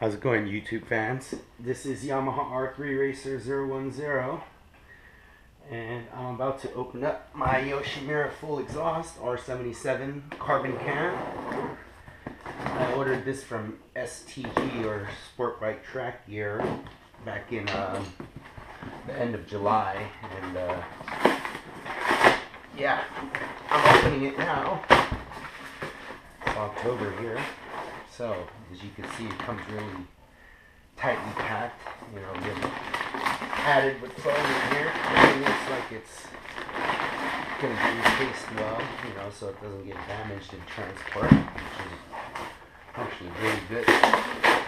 How's it going, YouTube fans? This is Yamaha R3 Racer 010, and I'm about to open up my Yoshimura Full Exhaust R77 carbon can. I ordered this from STG, or Sport Bike Track Gear, back in the end of July, and yeah, I'm opening it now. It's October here. So, as you can see, it comes really tightly packed, you know, really added with foam in here. It looks like it's going to be encased well, you know, so it doesn't get damaged in transport, which is actually really good to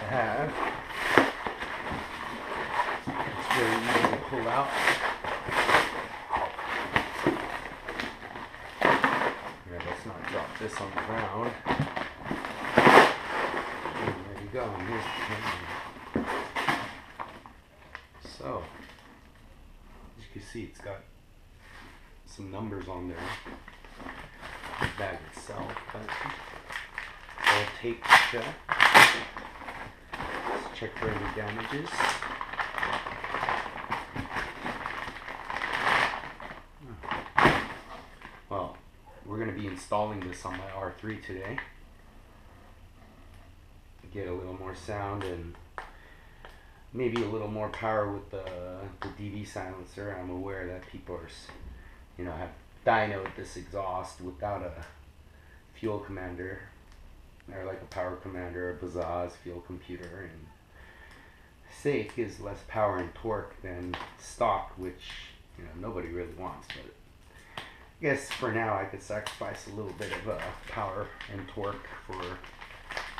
have. It's really easy to pull out. Yeah, let's not drop this on the ground. Go. Here's the camera. So, as you can see, it's got some numbers on there. The bag itself, but it's all taped shut. Let's check for any damages. Well, we're going to be installing this on my R3 today. Get a little more sound and maybe a little more power with the DV silencer. I'm aware that people are, you know, have dynoed this exhaust without a fuel commander, or like a power commander, a Bajaj fuel computer, and say it gives less power and torque than stock, which, you know, nobody really wants. But I guess for now I could sacrifice a little bit of power and torque for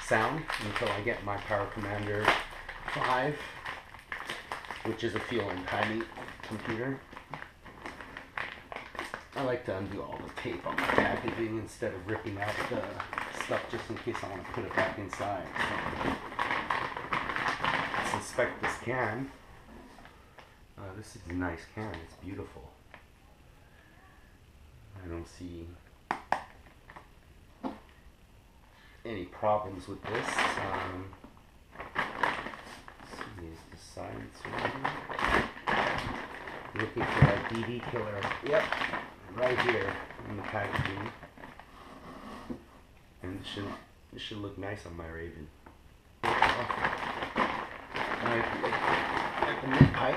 sound until I get my Power Commander 5, which is a fuel and timing computer. I like to undo all the tape on the packaging instead of ripping out the stuff just in case I want to put it back inside. So, let's inspect this can. This is a nice can, it's beautiful. I don't see any problems with this. Here's the silencer. Looking for that DV killer. Yep, right here in the packaging. And it should look nice on my Raven. At the mid pipe,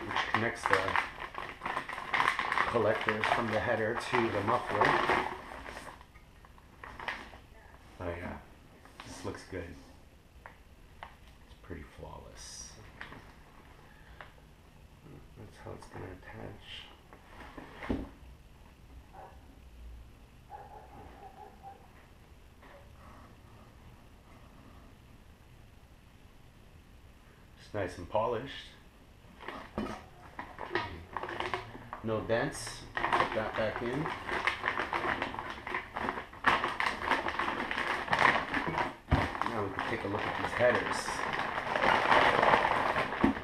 which connects the collectors from the header to the muffler. Oh yeah, this looks good. It's pretty flawless. That's how it's going to attach. It's nice and polished. No dents. Put that back in. Now we can take a look at these headers.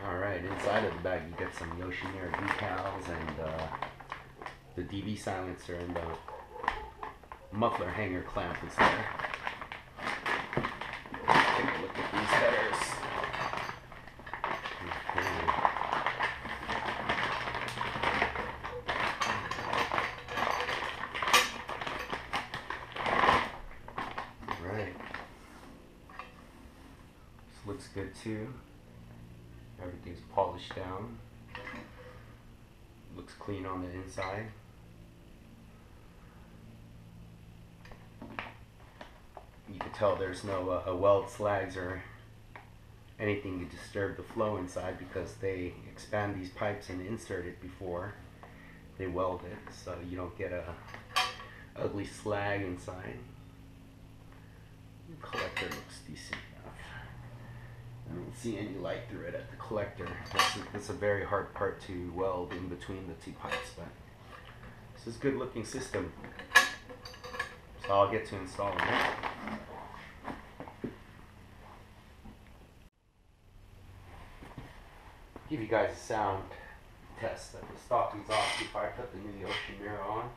Alright, inside of the bag you get some Yoshimura decals and the DV silencer, and the muffler hanger clamp is there. Take a look at these headers. Alright. Looks good too. Everything's polished down. Looks clean on the inside. You can tell there's no weld slags or anything to disturb the flow inside, because they expand these pipes and insert it before they weld it, so you don't get a ugly slag inside. The collector looks decent enough. I don't see any light through it at the collector. That's a very hard part to weld in between the two pipes, but this is a good looking system. So I'll get to installing it. Give you guys a sound test of the stock exhaust before I put the new Yoshimura on.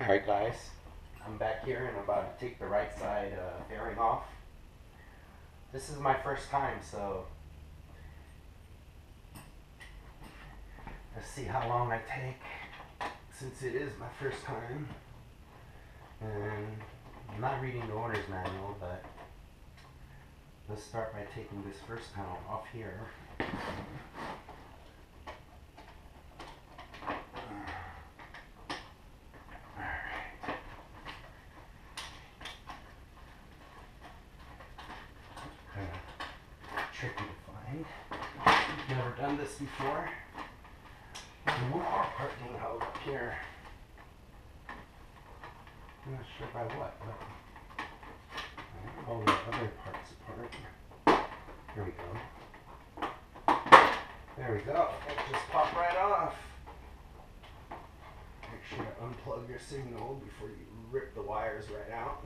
Alright guys, I'm back here and I'm about to take the right side fairing off. This is my first time, so let's see how long I take since it is my first time. And I'm not reading the owner's manual, but let's start by taking this first panel off here. Tricky to find. Never done this before. And one more part being held up here. I'm not sure by what, but all the other parts apart. There we go. There we go. It just popped right off. Make sure to unplug your signal before you rip the wires right out.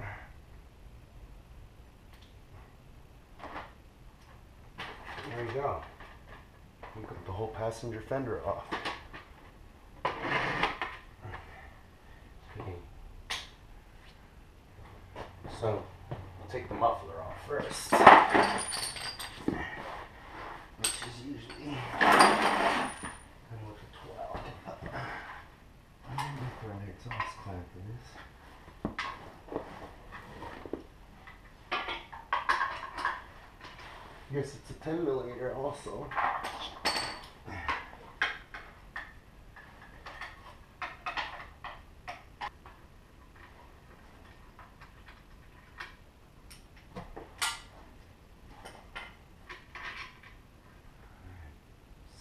There you go. We got the whole passenger fender off. Okay. So, I'll take the muffler off first, which is usually with a 12. I don't know where the exhaust clamp is. Yes, it's a 10mm also.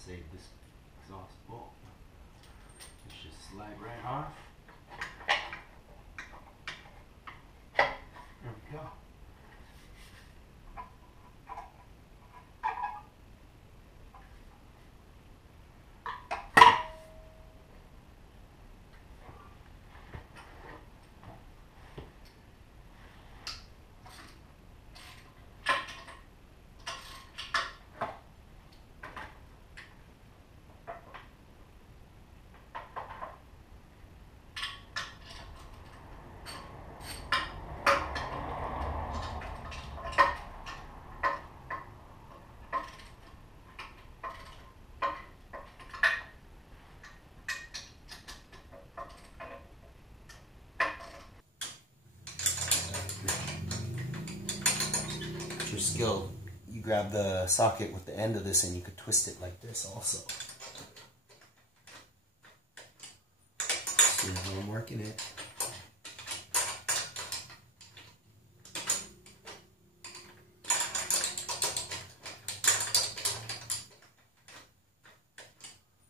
Save this exhaust bolt. It should slide right off. There we go. Your skill, you grab the socket with the end of this and you could twist it like this also. See how I'm working it.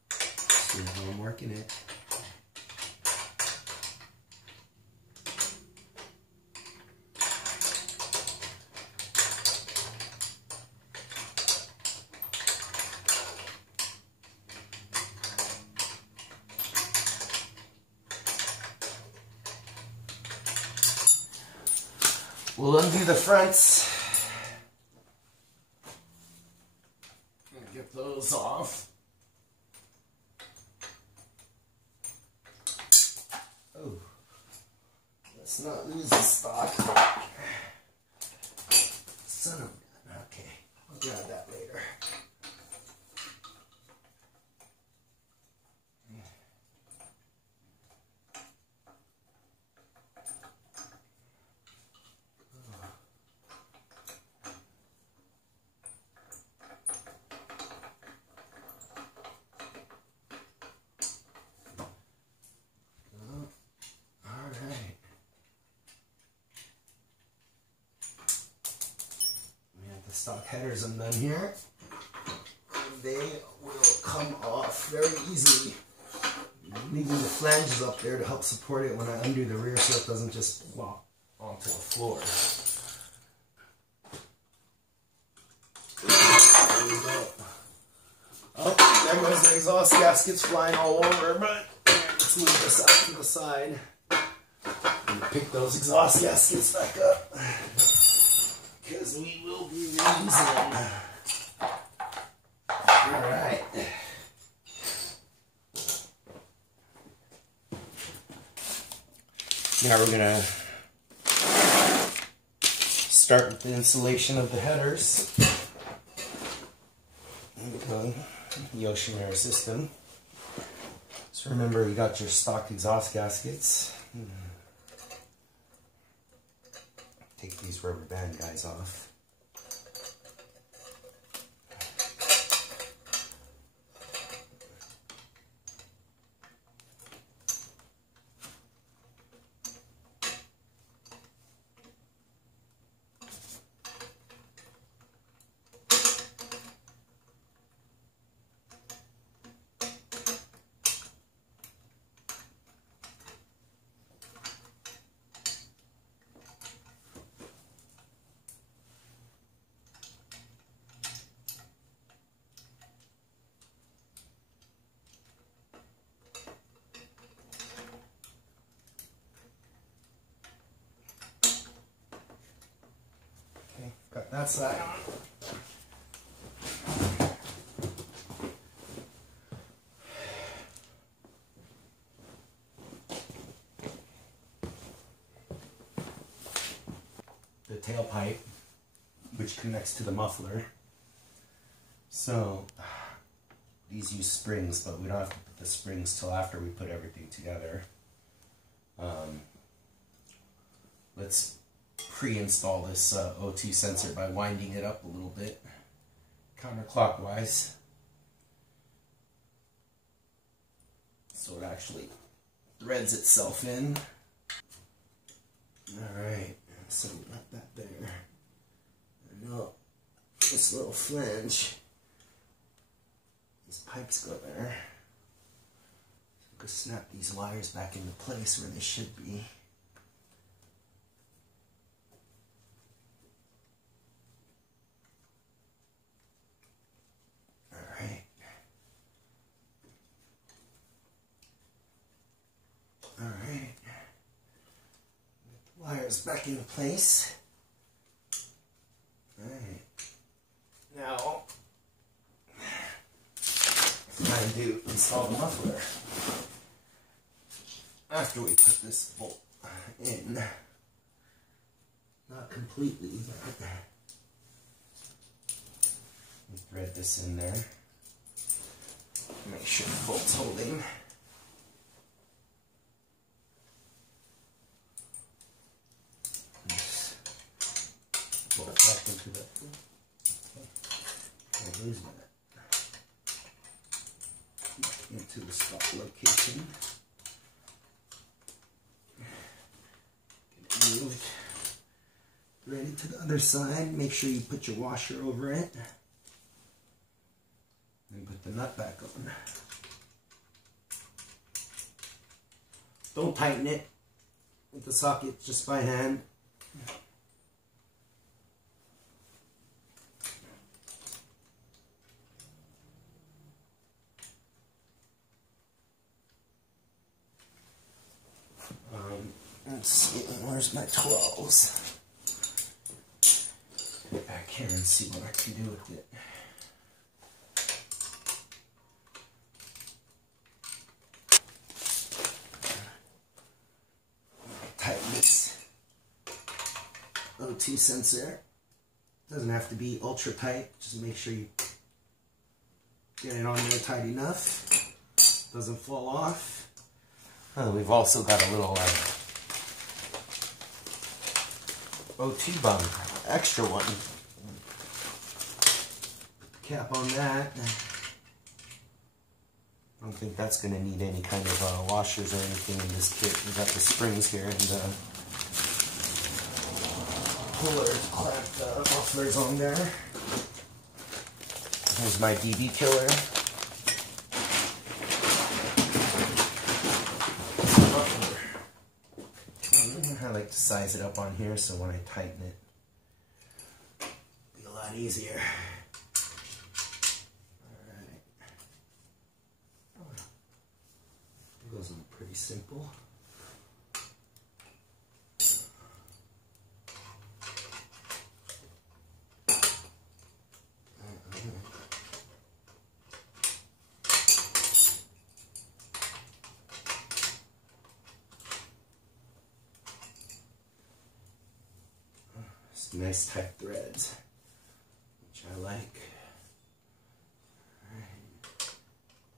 See how I'm working it. We'll undo the fronts and get those off. Oh, let's not lose the stock. Son of a gun. Okay, I'll grab that later. Stock headers undone here. They will come off very easily, leaving the flanges up there to help support it when I undo the rear so it doesn't just flop onto the floor. There we go. Oh, there goes the exhaust gaskets flying all over, but let's move this out to the side and pick those exhaust gaskets back up, because we will be reusing them. Alright. Now we're gonna start with the installation of the headers. There we go, Yoshimura system. So remember, you got your stock exhaust gaskets. Take these rubber band guys off. Got that side on. The tailpipe, which connects to the muffler. So these use springs, but we don't have to put the springs till after we put everything together. Let's pre-install this O2 sensor by winding it up a little bit counterclockwise so it actually threads itself in. Alright, so we got that there. And now this little flange, these pipes go there. So I'm going to snap these wires back into place where they should be. Alright, get the wires back into place. Alright, now it's time to install the muffler. After we put this bolt in, not completely, but we thread this in there. Make sure the bolt's holding. Bolt back into that. Okay. Lose that. Back into the stock location. Get it moved. Ready to the other side. Make sure you put your washer over it. And put the nut back on. Don't tighten it with the socket, just by hand. Let's see, where's my 12s? Get back here and see what I can do with it. Tighten this O2 sensor. Doesn't have to be ultra tight, just make sure you get it on there tight enough. Doesn't fall off. We've also got a little O2 bung, extra one. Cap on that. I don't think that's going to need any kind of washers or anything in this kit. We've got the springs here and the puller clamp mufflers on there. Here's my DB killer. I like to size it up on here so when I tighten it, it'll be a lot easier. Alright. It goes on pretty simple. nice tight threads, which I like.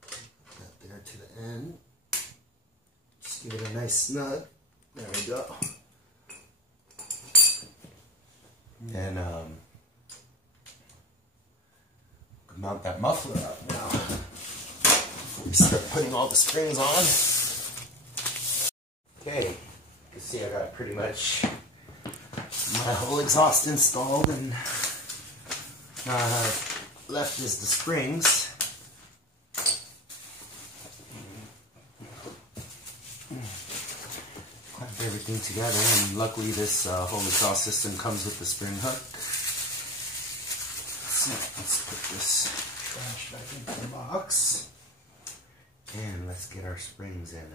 Put that there to the end. Just give it a nice snug. There we go. And mount that muffler up now. We start putting all the springs on. Okay, you can see I got pretty much my whole exhaust installed, and now I have left is the springs. Clamp everything together, and luckily this whole exhaust system comes with the spring hook. So let's put this trash back into the box, and let's get our springs in.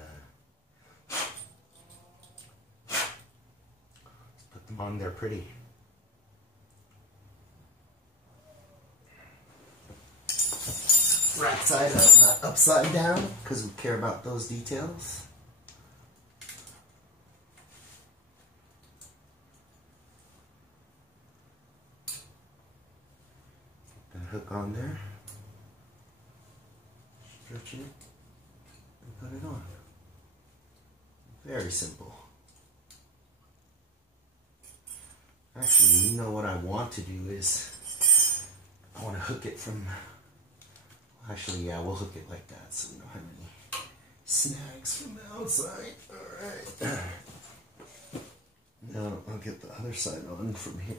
Let's put them on there pretty. Right side up, not upside down, because we care about those details. Put the hook on there, stretch it, and put it on. Very simple. Actually, you know what I want to do is, I want to hook it from, actually, yeah, we'll hook it like that so we don't have any snags from the outside. Alright. Now I'll get the other side on from here.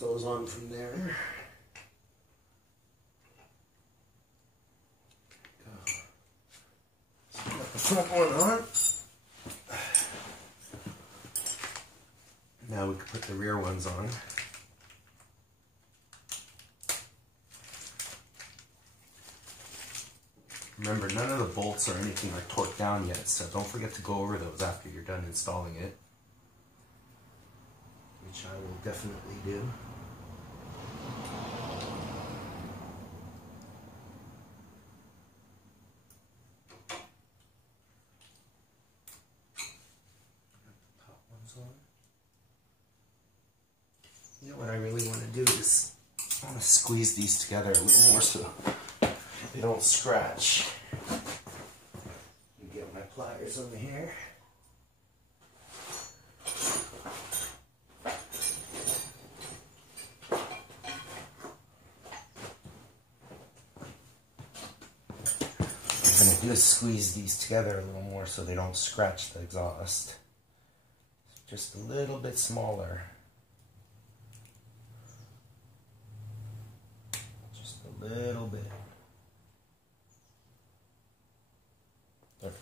Those on from there. Go. So we got the front one on. Now we can put the rear ones on. Remember, none of the bolts or anything are torqued down yet, so don't forget to go over those after you're done installing it, which I will definitely do. You know what I really want to do is I want to squeeze these together a little more so they don't scratch. Get my pliers over here. I'm going to do is squeeze these together a little more so they don't scratch the exhaust. Just a little bit smaller. Just a little bit. There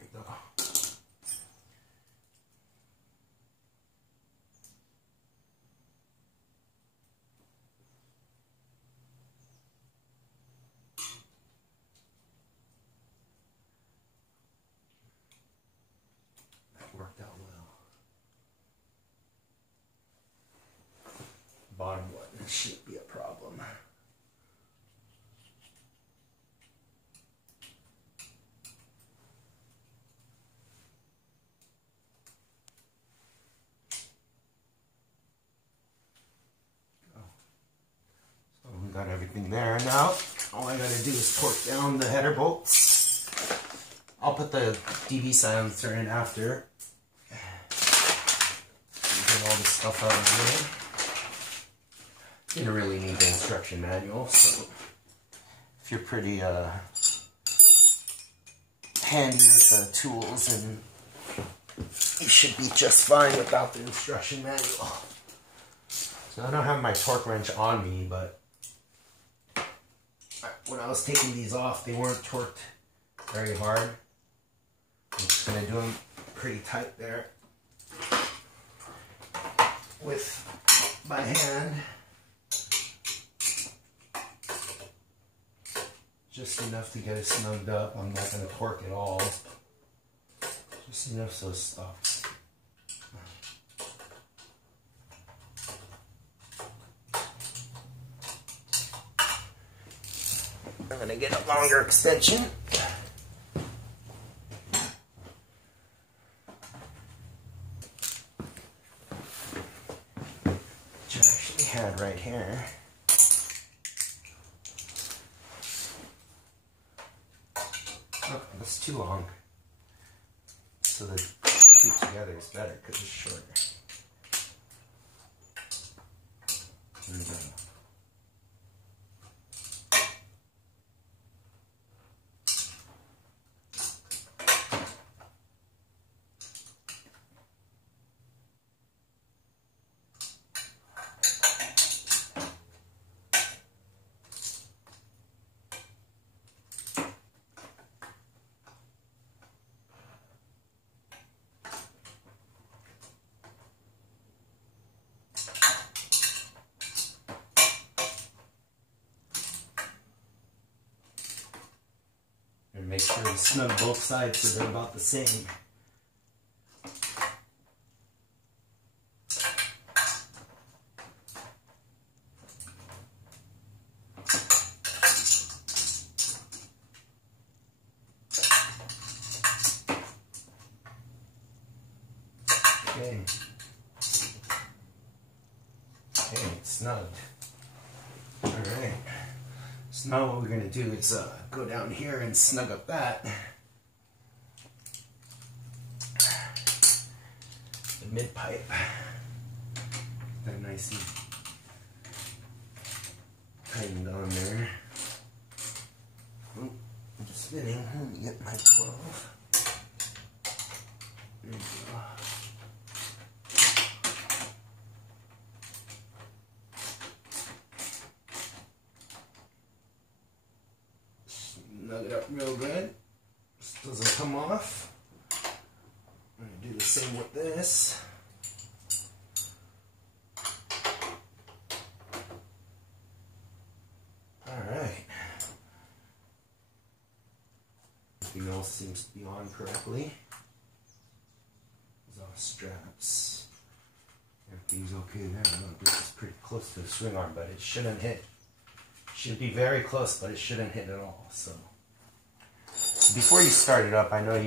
we go. There we go. Worked out well. Bottom one shouldn't be a problem. So we got everything there. Now all I gotta do is torque down the header bolts. I'll put the DB silencer in after. Get all this stuff out of the way. You don't really need the instruction manual, so if you're pretty handy with the tools, and you should be just fine without the instruction manual. So I don't have my torque wrench on me, but when I was taking these off, they weren't torqued very hard. I'm just going to do them pretty tight there with my hand. Just enough to get it snugged up. I'm not going to torque it all. Just enough so it stops. I'm going to get a longer extension. Which I actually had right here. Oh, that's too long. So the two together is better because it's shorter. There we go. And make sure to snug both sides so they're about the same. Okay. Okay, it's snugged. Alright. So now what we're going to do is go down here and snug up that. The mid pipe. Get that nice and tightened on there. Oh, I'm just spinning. Let me get my 12. There we go. Snug it up real good. This doesn't come off. I'm going to do the same with this. Alright. Everything else seems to be on correctly. Exhaust straps. Everything's okay there. No, this is pretty close to the swing arm, but it shouldn't hit. Should be very close, but it shouldn't hit at all. So before you start it up, I know you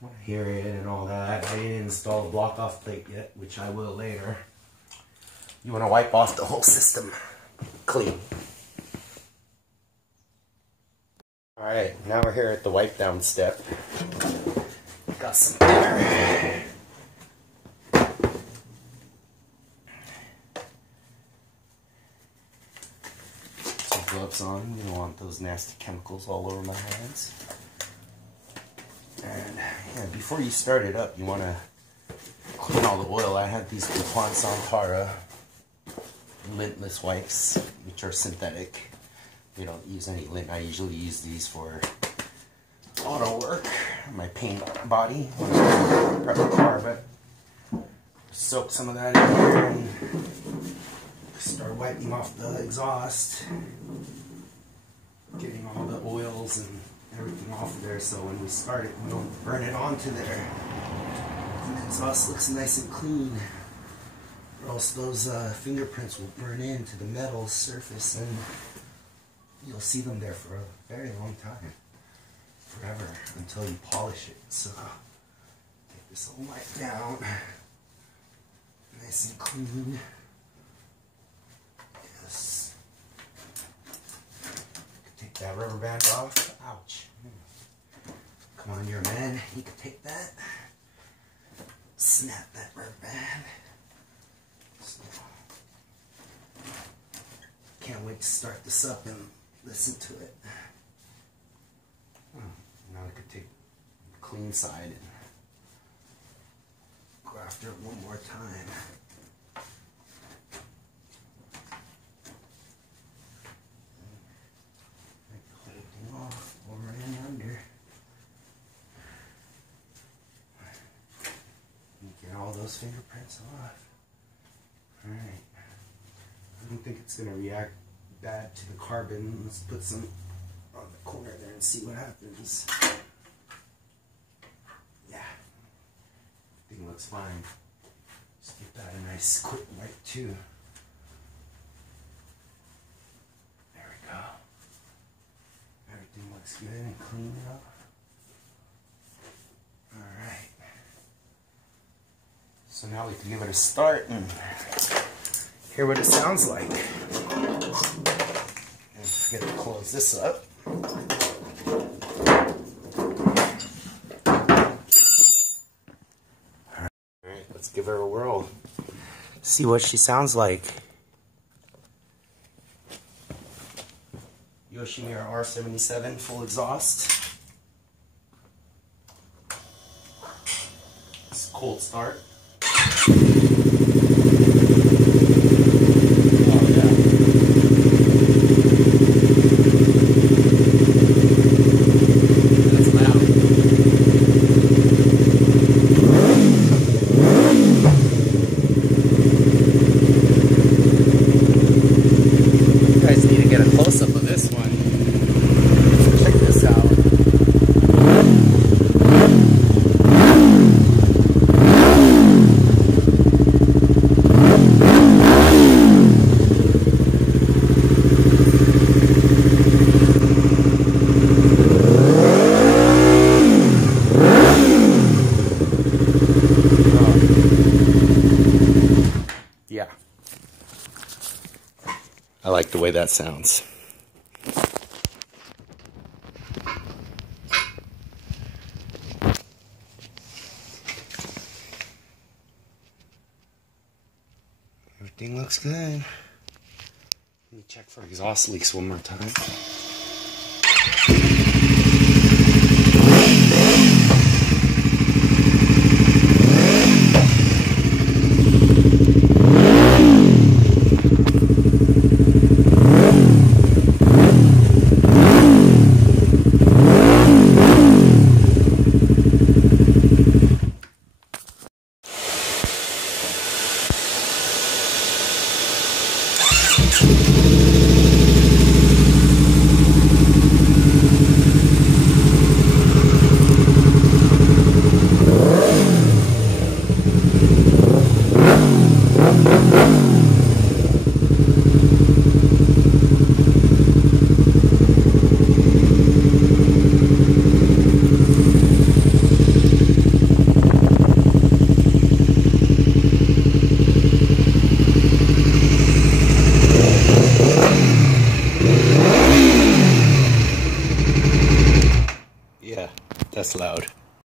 want to hear it and all that. I didn't install a block off plate yet, which I will later. You want to wipe off the whole system clean. Alright, now we're here at the wipe down step. Got some air. Gloves on. You don't want those nasty chemicals all over my hands. And yeah, before you start it up, you want to clean all the oil. I have these DuPont Santara lintless wipes, which are synthetic. They don't use any lint. I usually use these for auto work, my paint body when I prep the car, but soak some of that in here and start wiping off the exhaust, getting all the oils and everything off of there so when we start it, we don't burn it onto there. The exhaust looks nice and clean, or else those fingerprints will burn into the metal surface and you'll see them there for a very long time, forever, until you polish it. So take this little wipe down, nice and clean. Yes. Take that rubber band off. Ouch. Come on, you're a man. You can take that. Snap that rubber band. Can't wait to start this up and listen to it. Now I could take the clean side and go after it one more time. those fingerprints off. Alright. I don't think it's going to react bad to the carbon. Let's put some on the corner there and see what happens. Yeah. Everything looks fine. Just give that a nice quick wipe too. There we go. Everything looks good and clean up. Alright. So now we can give it a start and hear what it sounds like. And forget to close this up. Alright, let's give her a whirl. See what she sounds like. Yoshimura R-77 Full Exhaust. It's a cold start. Yeah. I like the way that sounds. Everything looks good. Let me check for exhaust leaks one more time. Yeah, that's loud.